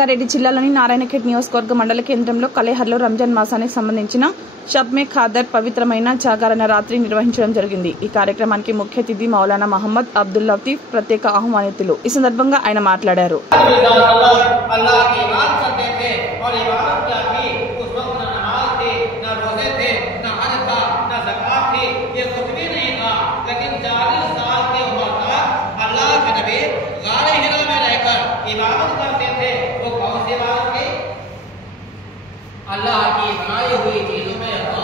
రంగారెడ్డి జిల్లాలోని నారాయణఖేడ్ నియోజకవర్గ మండల కేంద్రంలో కలేహర్లో రంజాన్ మాసానికి సంబంధించిన షబ్ మే ఖాదర్ పవిత్రమైన జాగరణ రాత్రి నిర్వహించడం జరిగింది। ఈ కార్యక్రమానికి ముఖ్య అతిథి మౌలానా మహమ్మద్ అబ్దుల్ లతీఫ్ ప్రత్యేక ఆహ్వానితులు। ఈ సందర్భంగా ఆయన మాట్లాడారు। अल्लाह की बनाई हुई चीजों में